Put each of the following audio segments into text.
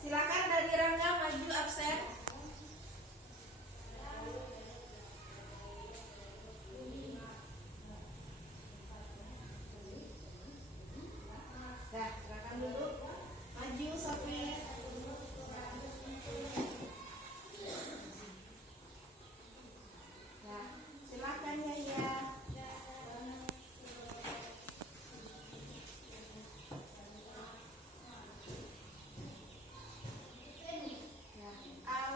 Silakan dari Rangga maju absen. Nah, silakan dulu. Maju Sofi. Nah, silakan Yaya. Al.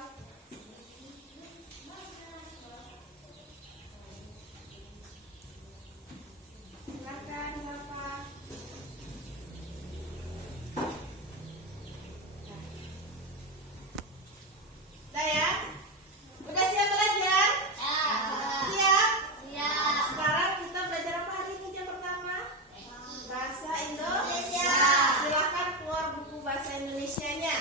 Silakan Bapak. Udah ya? Udah siap belajar? Siap? Sekarang kita belajar apa hari ini jam pertama? Bahasa Indonesia. Silakan keluar buku bahasa Indonesianya.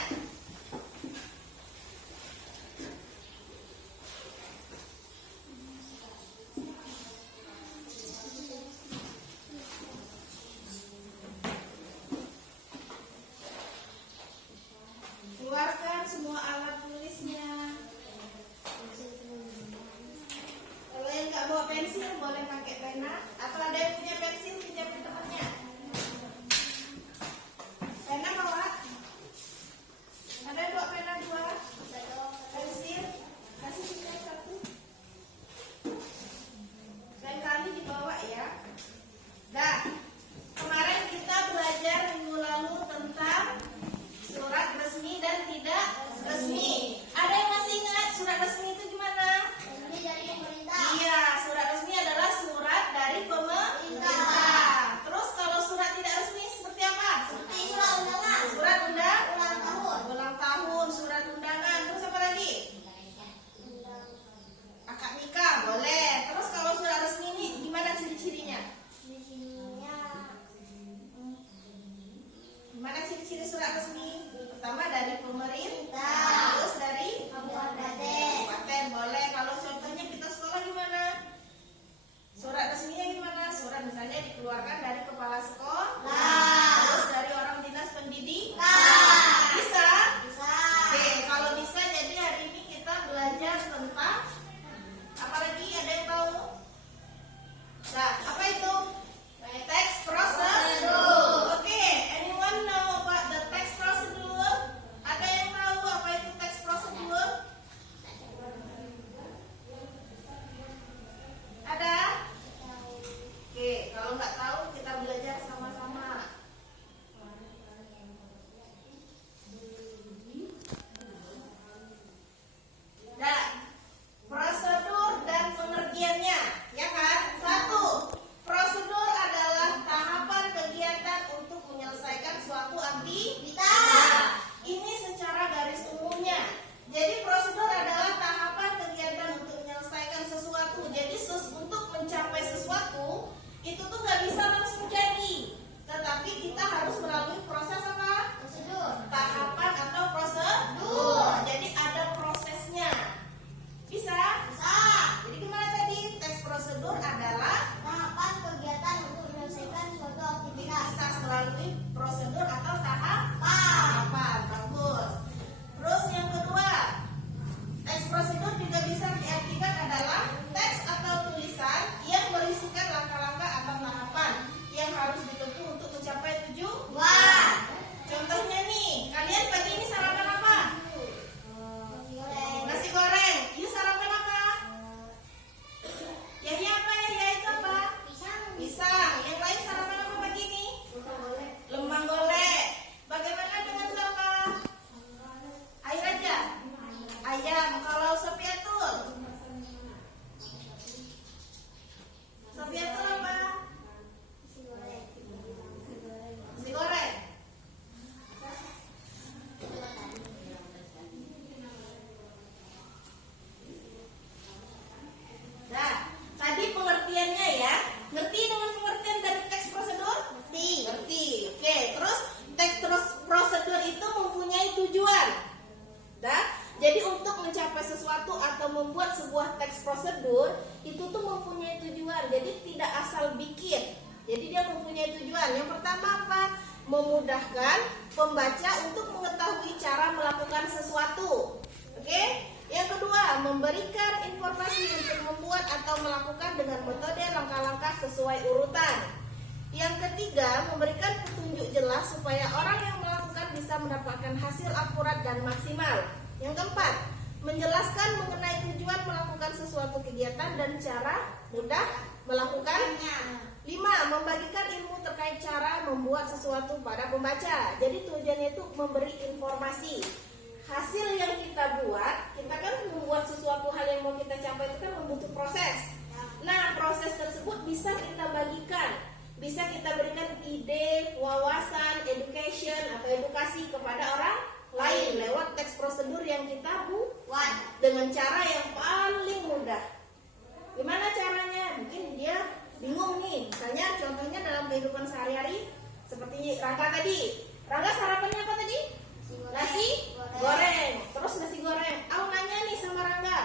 Keluarkan semua alat tulisnya. Kalau yang nggak bawa pensil boleh pakai pena. Atau ada yang punya pensil pinjamin temannya. Pena bawa? Ada yang bawa pena 2? Pensil? Kasih pinjam 1. Lain kali dibawa ya. Dah. Kemarin kita belajar minggu lalu tentang surat resmi dan tidak resmi. Ada yang masih ingat surat resmi itu gimana? Resmi dari pemerintah. Iya, surat resmi adalah surat dari pemerintah. Terus kalau surat tidak resmi seperti apa? Seperti surat undangan. Surat Ulang tahun. ulang tahun, surat undangan. Terus apa lagi? Akad nikah boleh. Terus kalau surat resmi ini gimana ciri-cirinya? Di sininya Gimana ciri-ciri surat resmi? Pertama dari pemerintah, terus dari kabupaten boleh. Kalau contohnya kita sekolah gimana? Surat resminya gimana? Surat misalnya dikeluarkan dari kepala sekolah, terus dari orang dinas pendidikan. Bisa? bisa. Oke, kalau bisa jadi hari ini kita belajar tentang apa lagi? Ada yang tahu? Nah, apa itu? Text procedure. Oke, anyone know about the text procedure? Ada yang tahu apa itu text procedure? Ada? Oke, kalau nggak tahu kita belajar sama-sama. Nah, prosedur dan pengertiannya, ya kan? 1. Prosedur adalah tahapan kegiatan untuk menyelesaikan suatu aktivitas. Ini secara garis umumnya. Jadi prosedur adalah tahapan kegiatan untuk menyelesaikan sesuatu. Jadi untuk mencapai sesuatu itu tuh nggak bisa langsung jadi, tetapi kita harus melalui proses apa? Prosedur. Tahapan atau prosedur. Jadi ada prosesnya. Bisa? Bisa. Jadi gimana tadi? Teks prosedur adalah Tahapan kegiatan untuk menyelesaikan suatu aktivitas. kita melalui prosedur atau tahapan. Bagus. Terus yang kedua, teks prosedur juga bisa diartikan adalah teks atau tulisan yang berisikan langkah-langkah atau tahapan yang harus ditempuh untuk mencapai tujuan. Contohnya nih, kalian pagi ini sarapan apa? Nasi goreng. Yuk sarapan apa? Yahya apa? Yahya itu apa? Pisang. Yang lain sarapan apa pagi ini? Lemang golek. Bagaimana dengan siapa? Air aja. Ayam. Kalau Sofiatul? Sofiatul apa? Nasi goreng. Nah, tadi pengertiannya ya. Ngerti dengan pengertian dari teks prosedur? Ngerti. Oke, terus teks prosedur itu mempunyai tujuan. Nah, jadi untuk mencapai sesuatu atau membuat sebuah teks prosedur itu tuh mempunyai tujuan. Jadi tidak asal bikin. Jadi dia mempunyai tujuan. Yang pertama apa? memudahkan pembaca untuk mengetahui cara melakukan sesuatu. Oke? Yang kedua, memberikan informasi untuk membuat atau melakukan dengan metode langkah-langkah sesuai urutan. Yang ketiga, memberikan petunjuk jelas supaya orang yang melakukan bisa mendapatkan hasil akurat dan maksimal. Yang keempat, menjelaskan mengenai tujuan melakukan sesuatu kegiatan dan cara mudah melakukannya. 5. Membagikan ilmu terkait cara membuat sesuatu pada pembaca. Jadi tujuannya itu memberi informasi. Hasil yang kita buat, kita kan membuat sesuatu hal yang mau kita capai itu kan membutuhkan proses. Nah, proses tersebut bisa kita bagikan. Bisa kita berikan ide, wawasan, education atau edukasi kepada orang lain lewat teks prosedur yang kita buat dengan cara yang paling mudah. Gimana caranya? Mungkin dia bingung nih. Misalnya contohnya dalam kehidupan sehari-hari seperti Rangga tadi. Rangga sarapannya apa tadi? Nasi goreng. Terus nasi goreng. Aku nanya nih sama Rangga.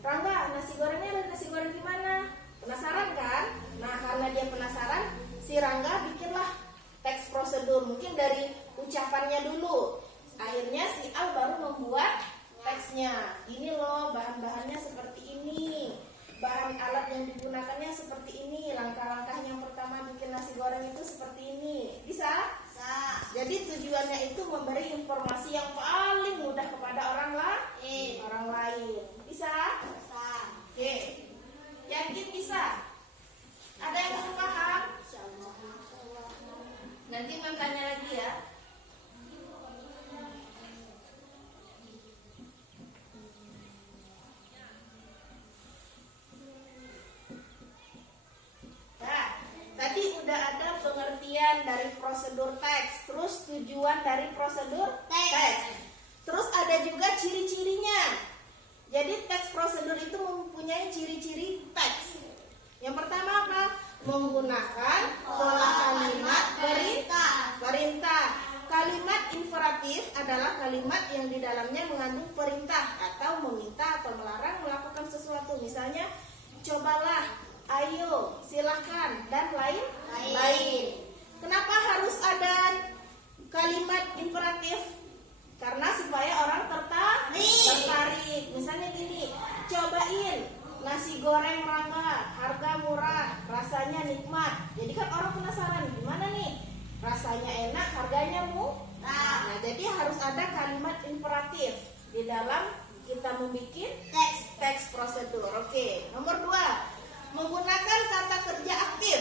Rangga, nasi gorengnya ada nasi goreng gimana? Penasaran kan? Nah, karena dia penasaran, si Rangga bikinlah teks prosedur. Mungkin dari ucapannya dulu. Akhirnya si Al baru membuat teksnya. Ini loh, bahan-bahannya seperti ini. Bahan alat yang digunakannya seperti ini. Langkah-langkah yang pertama bikin nasi goreng itu seperti ini. Bisa? Bisa. Jadi tujuannya itu memberi informasi yang paling mudah kepada orang lain. Bisa? Bisa. Oke. Yakin bisa? Ada yang belum paham? Nanti tanya lagi ya. Tadi udah ada pengertian dari prosedur teks, terus tujuan dari prosedur teks. Terus ada juga ciri-cirinya. Jadi teks prosedur itu mempunyai ciri-ciri teks. Yang pertama apa? Menggunakan pola kalimat perintah. Kalimat imperatif adalah kalimat yang di dalamnya mengandung perintah atau meminta atau melarang melakukan sesuatu. Misalnya, cobalah, ayo, silahkan, dan lain-lain. Kenapa harus ada kalimat imperatif? Karena supaya orang tertarik. Misalnya gini, cobain nasi goreng Rangga, harga murah, rasanya nikmat. Jadi kan orang penasaran, gimana nih? Rasanya enak, harganya murah. Nah, jadi harus ada kalimat imperatif di dalam kita membuat teks prosedur. Oke, nomor 2. Menggunakan kata kerja aktif.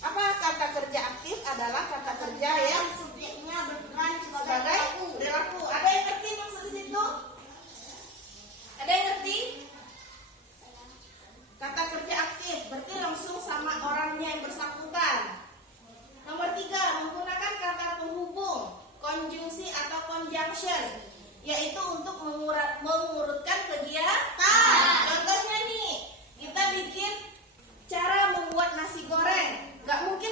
Apa kata kerja aktif? Adalah kata kerja yang subjeknya berperan sebagai perilaku. Ada yang ngerti maksud di situ? Ada yang ngerti? Kata kerja aktif berarti langsung sama orangnya yang bersangkutan. Nomor 3, menggunakan kata penghubung, konjungsi atau conjunction, yaitu untuk mengurutkan kegiatan. Contohnya nih, kita bikin cara membuat nasi goreng. Gak mungkin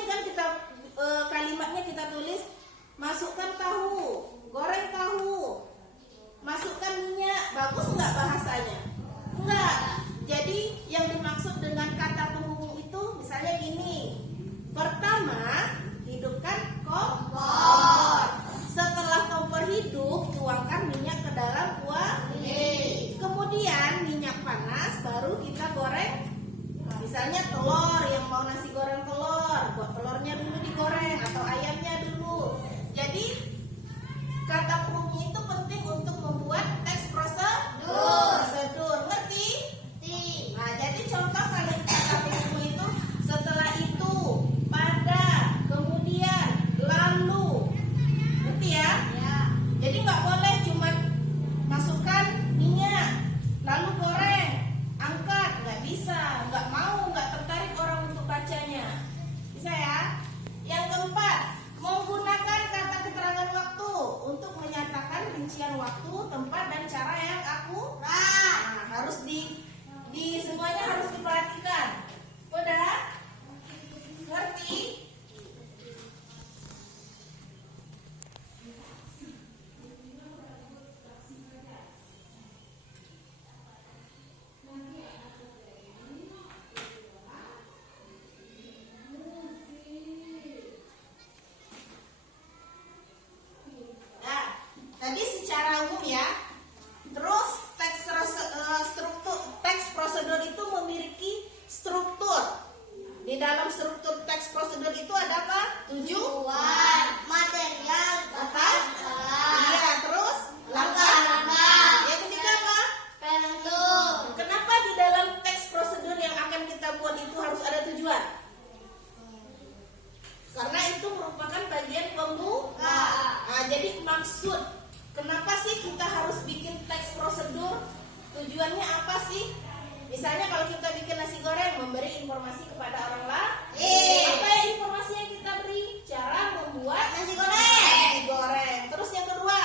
tujuan, material, bahan, iya, terus langkah-langkah. Yang ketiga apa? penentu, Kenapa di dalam teks prosedur yang akan kita buat itu harus ada tujuan? Karena itu merupakan bagian pembuka. Nah, jadi maksud kenapa sih kita harus bikin teks prosedur? Tujuannya apa sih? Misalnya kalau kita bikin nasi goreng, memberi informasi kepada orang lain. Apa ya informasi yang kita beri? Cara membuat nasi goreng. nasi goreng. Terus yang kedua,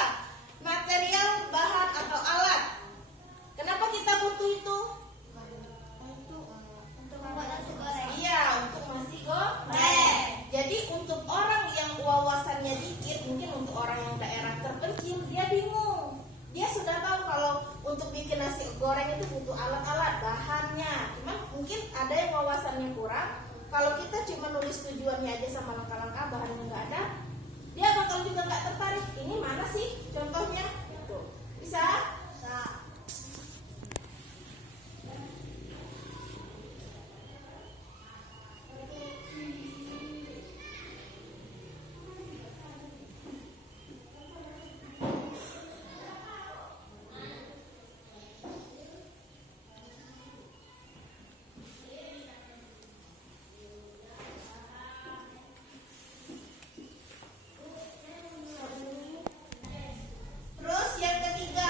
material, bahan atau alat. Kenapa kita butuh itu? Untuk membuat nasi goreng. Iya, untuk nasi goreng. Jadi untuk orang yang wawasannya dikit, mungkin untuk orang yang daerah terpencil, dia bingung. Dia sudah tahu kalau untuk bikin nasi goreng itu butuh alat-alat, bahannya. Cuman mungkin ada yang wawasannya kurang. Kalau kita cuma nulis tujuannya aja sama langkah-langkah, bahannya nggak ada, dia bakal juga nggak tertarik. Ini mana sih contohnya? Gitu. Bisa? Terus yang ketiga,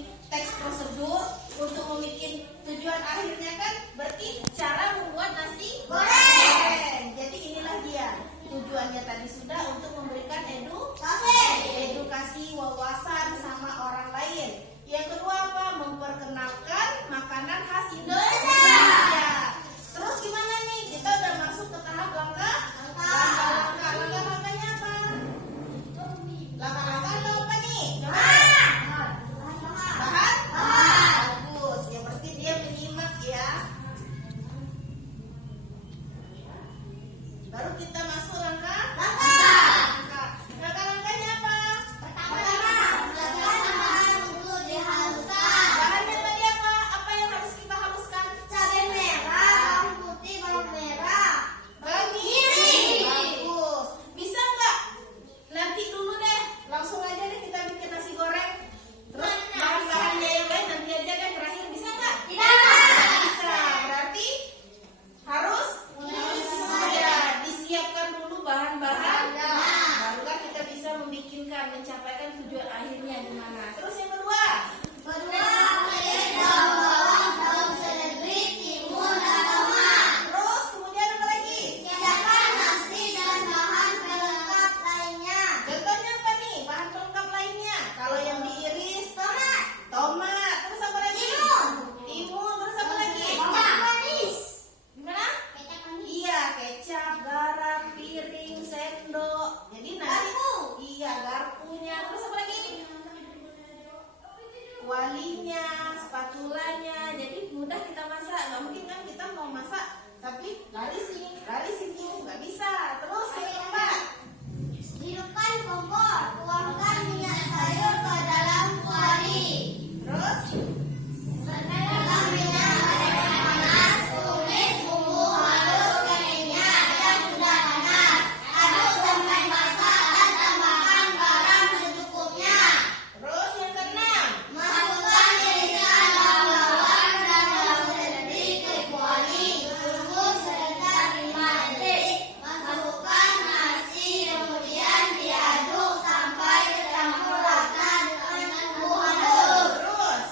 membuat teks prosedur untuk membuat tujuan akhirnya kan berarti cara membuat nasi goreng. Jadi inilah dia tujuannya tadi sudah untuk memberikan edukasi wawasan sama orang lain. Yang kedua apa? Memperkenalkan makanan khas Indonesia. Terus gimana nih? Kita udah masuk ke tahap langkah. Langkah-langkahnya apa? Langkah-langkah ada apa nih? Bahan? Bagus. Yang pasti dia menyimak ya. Baru kita masuk langkah. Langkah-langkahnya apa? Bahannya tadi apa? Apa yang harus kita haluskan? Cabai merah, bawang putih, bawang merah. Bagus. Bisa nggak? Nanti dulu deh. Langsung aja deh kita bikin nasi goreng. Terus bahan-bahannya yang lain nanti aja deh terakhir. Bisa nggak? Tidak. Bisa. Berarti harus ya, disiapkan dulu bahan-bahan. Barulah kita bisa membikinkan, mencapaikan tujuan akhirnya di mana. Terus yang kedua. Daun seledri, timun, dan tomat. Terus kemudian apa lagi? Siapkan nasi dan bahan pelengkap lainnya. Contohnya apa nih? Bahan pelengkap lainnya. Kalau yang diiris tomat. Terus apa lagi? Timun. Terus apa lagi? Kecap manis. Gimana? Kecap manis. Iya, kecap, garam, piring, sendok. Jadi nanti garpunya. Terus apa lagi? Kualinya, spatulanya. Jadi mudah kita masak. Nggak mungkin kan kita mau masak tapi lari sini, nggak bisa. Terus yang keempat. Hidupkan kompor. Tuangkan minyak sayur ke dalam kuali. Terus Dalam minyak goreng panas, tumis bumbu halus ke minyak yang sudah panas. Aduk sampai basah dan tambahkan garam secukupnya. Terus yang keenam. Masukkan irisan daun bawang dan daun seledri ke kuali. Tunggu sekitar 5 detik. Masukkan nasi, kemudian diaduk sampai tercampur rata dengan bumbu halus. Terus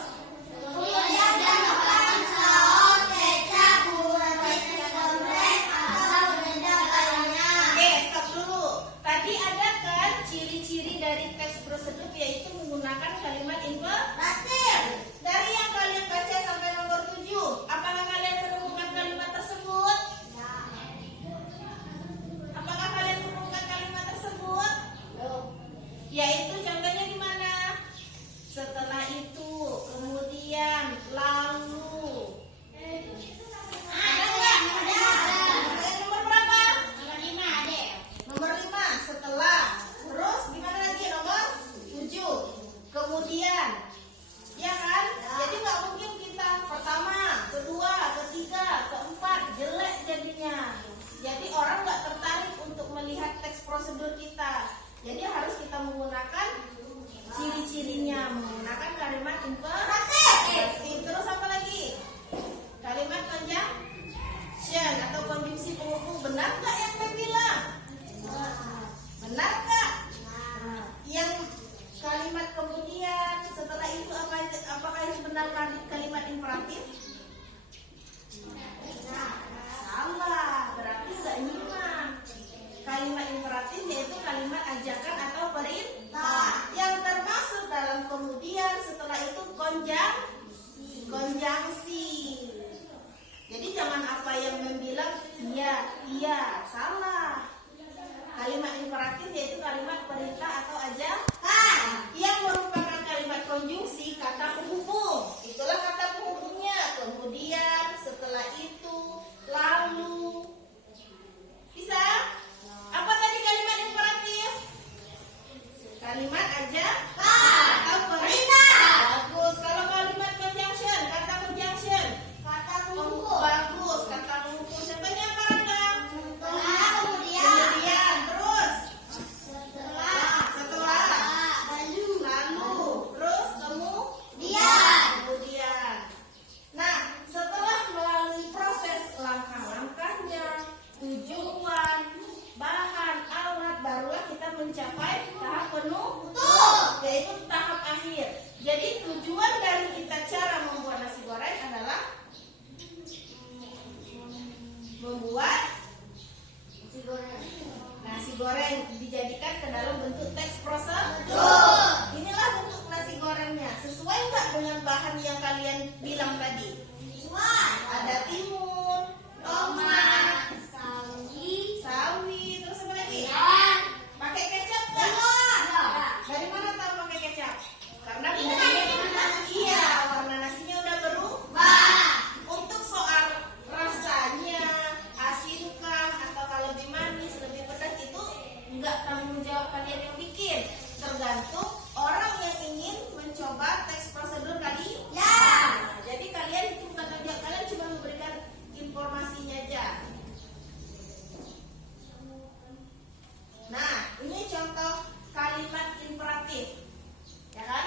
Kemudian tambahkan saus, kecap, bumbu nasi goreng atau rendang lainnya. Oke, stop dulu. Tadi ada kan ciri-ciri dari teks prosedur yaitu menggunakan kalimat imperatif. Dari yang kalian baca sampai nomor 7, apakah kalian menemukan kalimat tersebut? Apakah kalian menemukan kalimat tersebut? Yaitu contohnya di mana? Setelah itu, kemudian, lalu. Ada nggak? Ada. Nomor berapa? Nomor 5, setelah. Terus gimana lagi? Nomor 7, kemudian. Ya kan? Jadi nggak mungkin kita pertama, kedua, ketiga, keempat jelek jadinya. Jadi orang nggak tertarik untuk melihat teks prosedur kita. Jadi harus kita menggunakan ciri-cirinya, menggunakan kalimat imperatif. Terus apa lagi? Kalimat conjunction atau konjungsi penghubung. Benar nggak yang saya bilang? Benar nggak? Yang kalimat kemudian setelah itu apakah itu benar kalimat imperatif? Salah, berarti nggak nyimak. Kalimat imperatif yaitu kalimat ajakan atau perintah yang termasuk dalam kemudian setelah itu konjungsi. Jadi jangan apa yang membilang iya, salah. Kalimat imperatif yaitu kalimat perintah atau ajakan yang merupakan kalimat konjungsi kata penghubung. Itulah kata penghubungnya. Kemudian, setelah itu, lalu. Bisa? Apa tadi kalimat imperatif? Kalimat ajakan atau perintah. Bagus. Kalau kalimat conjunction, kata conjunction. Kata penghubung. Bagus. Kata penghubung. Contohnya apa, Rangga? Kemudian. Terus. Setelah. Setelah. Lalu. Lalu. Terus, kemudian. goreng dijadikan ke dalam bentuk teks prosedur. Inilah bentuk nasi gorengnya. Sesuai nggak dengan bahan yang kalian bilang tadi? Sesuai. Ada timun, tomat, sawi, terus apa lagi? Pakai kecap nggak? Dari mana tahu pakai kecap? Karena iya, warna nasinya udah berubah. Untuk soal rasanya, asinkah atau kalau lebih manis, lebih pedas itu nggak tanggung jawab kalian yang bikin. Tergantung orang yang ingin mencoba teks prosedur tadi. Nah, jadi kalian itu bukan tanggung jawab, kalian cuma memberikan informasinya aja. Nah, ini contoh kalimat imperatif. Ya kan?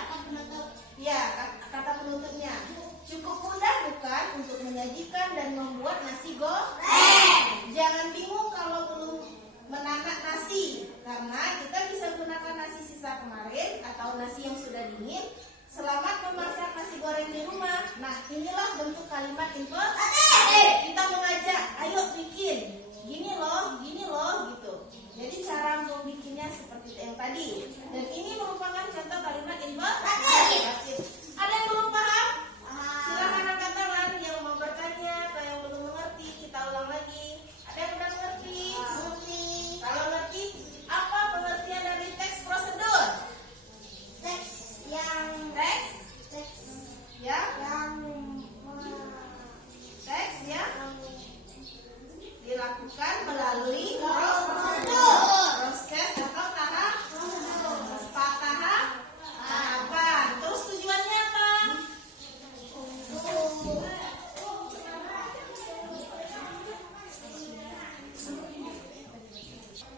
Ya, kata penutupnya. Cukup mudah bukan untuk menyajikan dan membuat nasi goreng. Jangan bingung kalau belum menanak nasi, karena kita bisa gunakan nasi sisa kemarin atau nasi yang sudah dingin. Selamat memasak nasi goreng di rumah. Nah, inilah bentuk kalimat imperatif. Kita mengajak, ayo bikin. Gini loh, gitu. Jadi cara membikinnya seperti yang tadi. Dan ini merupakan contoh kalimat imperatif. Ada yang belum paham? Silakan angkat tangan yang mau bertanya atau yang belum mengerti. Kita ulang lagi. Ada yang udah mengerti? Kalau ngerti, apa pengertian dari teks prosedur? Teks yang dilakukan melalui proses atau tahapan. Terus tujuannya apa?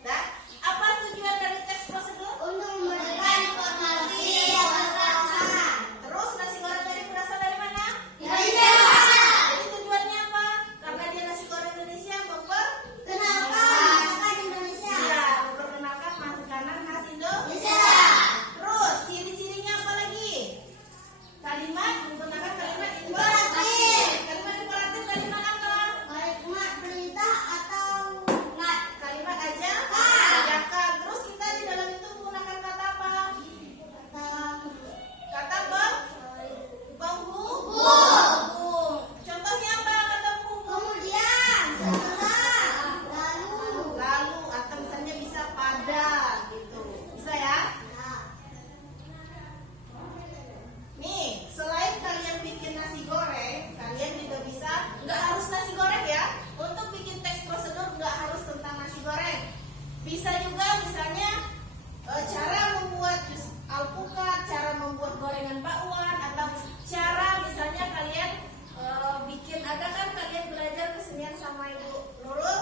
Nah, apa tujuan dari teks prosedur? Untuk memberikan informasi yang berasal Terus nasi goreng tadi berasal dari mana? Indonesia. Jadi tujuannya apa? Karena dia nasi goreng Indonesia, Kenalkan masakan Indonesia. memperkenalkan makanan khas Indonesia. Indonesia. Terus ciri-cirinya apa lagi? Menggunakan kalimat Imperatif. Kalimat imperatif kalimat apa? Kalimat perintah atau Kalimat aja. Ah. Ajakan. Terus kita di dalam itu menggunakan kata apa? Kata penghubung. Contohnya apa kata penghubung? kemudian, setelah, Lalu atau misalnya bisa pada gitu. Bisa ya? Nih, selain kalian bikin nasi goreng, kalian juga bisa, nggak harus nasi goreng ya. Untuk bikin teks prosedur nggak harus tentang nasi goreng. Bisa juga misalnya cara membuat jus alpukat, cara membuat gorengan bakwan, atau cara misalnya kalian bikin, ada kan kalian belajar kesenian sama Ibu Nurul?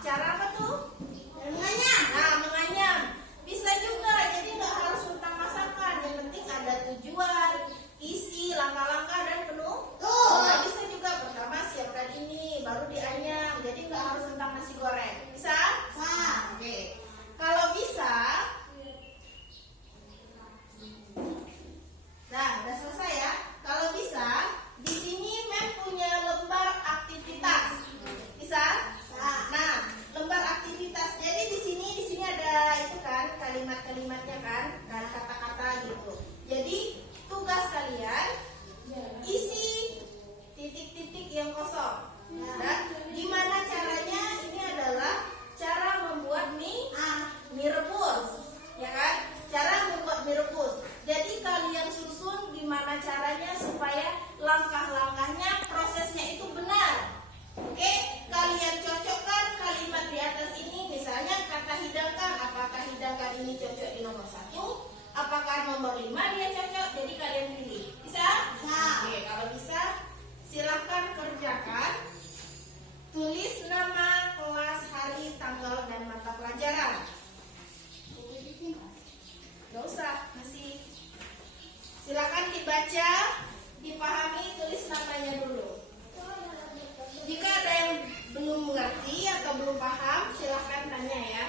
Cara apa tuh? Menganyam. Nah, menganyam. Bisa juga, jadi nggak harus tentang masakan. Yang penting ada tujuan, isi, langkah-langkah, dan penutup. Nah, bisa juga pertama siapkan ini, baru dianyam. Jadi nggak harus tentang nasi goreng. Bisa? Oke. Kalau bisa, nah, udah selesai ya. Kalau bisa, di sini Mem punya lembar aktivitas. Bisa? Nah, lembar aktivitas. Jadi di sini ada itu kan kalimat-kalimatnya kan, dan kata-kata gitu. Jadi tugas kalian isi titik-titik yang kosong. Dan gimana caranya? Ini adalah cara membuat mie rebus, ya kan? Cara membuat mie rebus. Jadi kalian susun gimana caranya supaya langkah-langkahnya, prosesnya itu benar. Oke, kalian cocokkan kalimat di atas ini. Misalnya kata hidangkan, apakah hidangkan ini cocok di nomor 1? Apakah nomor 5 dia cocok? Jadi kalian pilih. Bisa? Oke, kalau bisa silahkan kerjakan. Tulis nama, kelas, hari, tanggal, dan mata pelajaran. Gak usah, masih. Silakan dibaca, dipahami, tulis namanya dulu. Jika ada yang belum mengerti atau belum paham, silahkan tanya ya.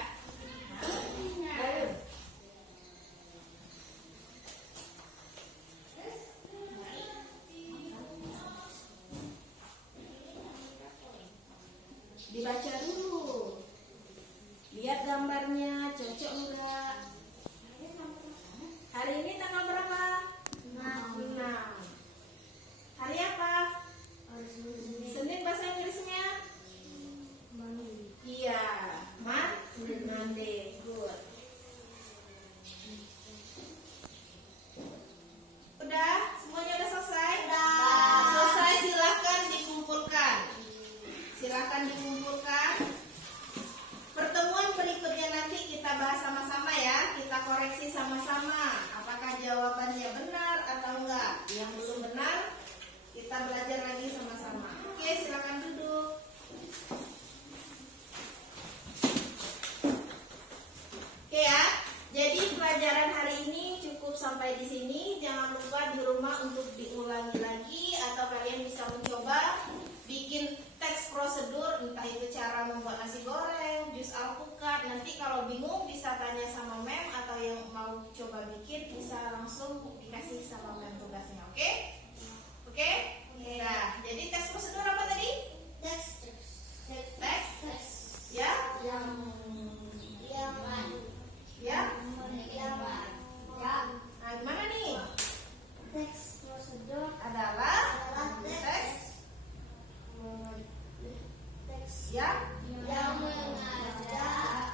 Dibaca dulu. Lihat gambarnya. untuk diulangi lagi atau kalian bisa mencoba bikin teks prosedur, entah itu cara membuat nasi goreng, jus alpukat. Nanti kalau bingung bisa tanya sama mem, atau yang mau coba bikin bisa langsung dikasih sama mem tugasnya. Oke? Oke? Nah, jadi teks prosedur apa tadi? Teks. Teks? Ya? Yang Ya? Nah, gimana nih? teks prosedur Adalah teks yang yang mengajak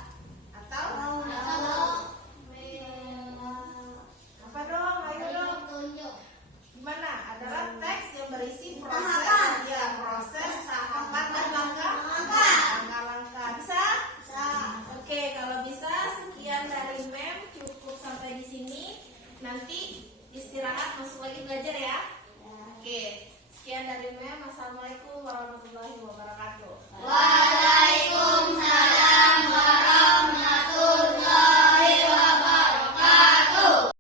atau atau apa dong? Ayo dong. menunjuk Gimana? Adalah teks yang berisi proses, Tahapan. ya, proses, tahapan dan Langkah. langkah. Bisa? bisa. Oke, kalau bisa sekian dari mem, cukup sampai di sini. Nanti istirahat, masuk lagi belajar ya. Oke, sekian dari mem. Assalamualaikum warahmatullahi wabarakatuh. Wah.